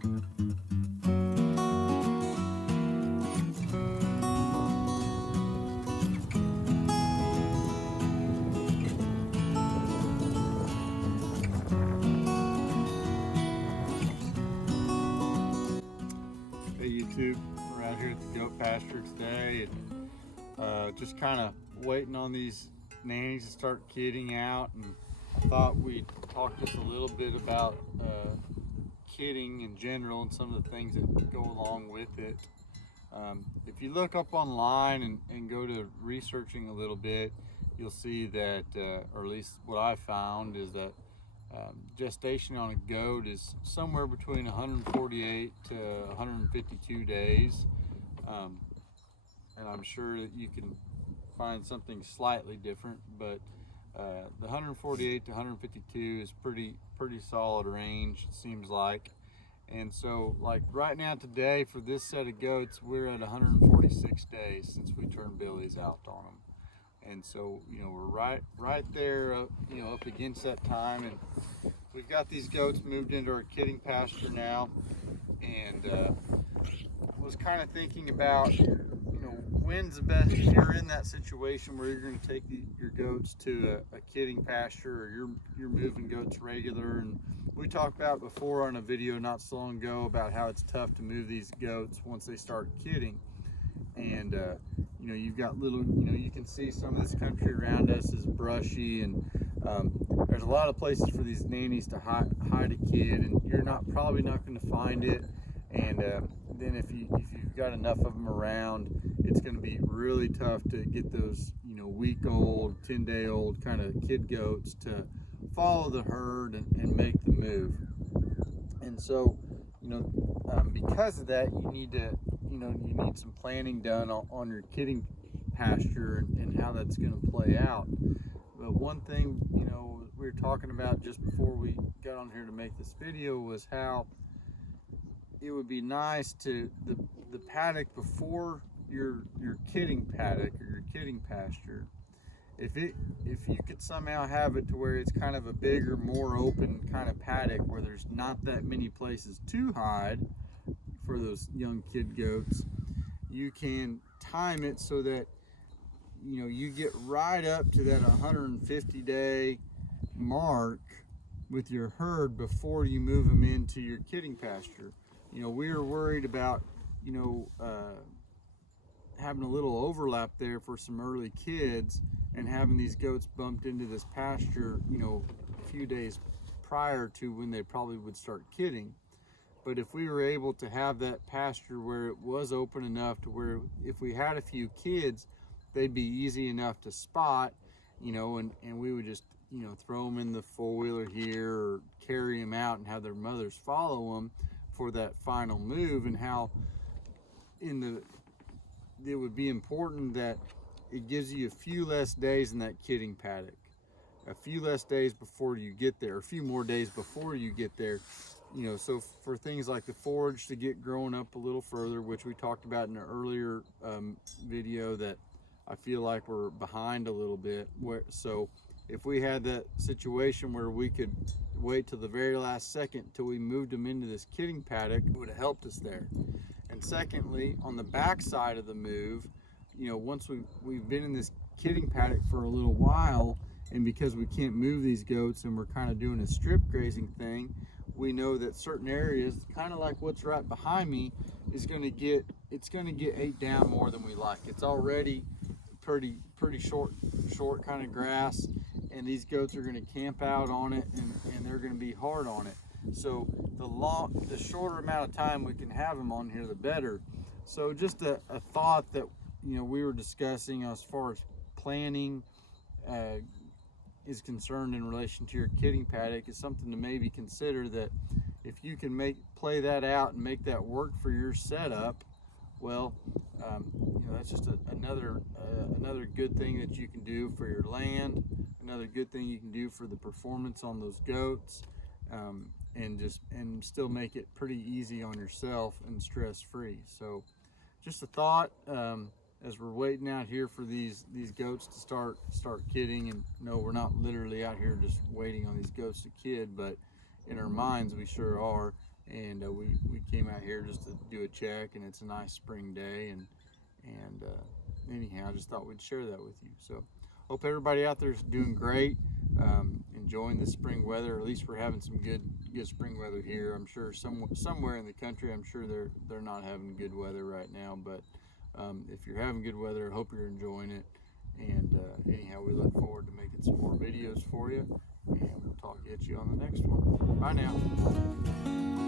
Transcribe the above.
Hey YouTube, we're out here at the goat pasture today and just kind of waiting on these nannies to start kidding out, and I thought we'd talk just a little bit about kidding in general and some of the things that go along with it. If you look up online and go to researching a little bit, you'll see that, or at least what I found is that gestation on a goat is somewhere between 148 to 152 days. And I'm sure that you can find something slightly different, but the 148 to 152 is pretty solid range, it seems like. And so, like right now today for this set of goats, we're at 146 days since we turned Billy's out on them. And so, we're right there, up against that time. And we've got these goats moved into our kidding pasture now, and was kind of thinking about, when's the best, if you're in that situation where you're going to take your goats to a kidding pasture, or you're moving goats regular. And we talked about before on a video not so long ago about how it's tough to move these goats once they start kidding. And you've got little, you can see some of this country around us is brushy, and there's a lot of places for these nannies to hide a kid, and you're probably not going to find it. And then if you've got enough of them around, it's going to be really tough to get those week-old, 10-day-old kind of kid goats to follow the herd and make the move. And so because of that, you need some planning done on your kidding pasture and how that's going to play out. But one thing we were talking about just before we got on here to make this video was how it would be nice to the paddock before your kidding paddock or your kidding pasture, if you could somehow have it to where it's kind of a bigger, more open kind of paddock where there's not that many places to hide for those young kid goats, you can time it so that you get right up to that 150-day mark with your herd before you move them into your kidding pasture. We were worried about having a little overlap there for some early kids and having these goats bumped into this pasture a few days prior to when they probably would start kidding. But if we were able to have that pasture where it was open enough to where if we had a few kids, they'd be easy enough to spot, and we would just throw them in the four-wheeler here or carry them out and have their mothers follow them for that final move. And how it would be important that it gives you a few less days in that kidding paddock, a few less days before you get there, a few more days before you get there. So for things like the forage to get growing up a little further, which we talked about in an earlier video, that I feel like we're behind a little bit. So if we had that situation where we could wait till the very last second till we moved them into this kidding paddock, it would have helped us there. And secondly, on the back side of the move, once we've been in this kidding paddock for a little while, and because we can't move these goats and we're kind of doing a strip grazing thing, we know that certain areas, kind of like what's right behind me, is going to get ate down more than we like. It's already pretty short kind of grass, and these goats are going to camp out on it, and they're going to be hard on it. So the shorter amount of time we can have them on here, the better. So just a thought that we were discussing as far as planning is concerned in relation to your kidding paddock is something to maybe consider, that if you can play that out and make that work for your setup, well, that's just another good thing that you can do for your land, another good thing you can do for the performance on those goats, and still make it pretty easy on yourself and stress-free. So just a thought as we're waiting out here for these goats to start kidding. And no, we're not literally out here just waiting on these goats to kid, but in our minds we sure are. And we out here just to do a check, and it's a nice spring day. And anyhow, I just thought we'd share that with you. So hope everybody out there is doing great, enjoying the spring weather. At least we're having some good spring weather here. I'm sure somewhere in the country, I'm sure they're not having good weather right now. But if you're having good weather, I hope you're enjoying it. And anyhow, we look forward to making some more videos for you, and we'll talk at you on the next one. Bye now.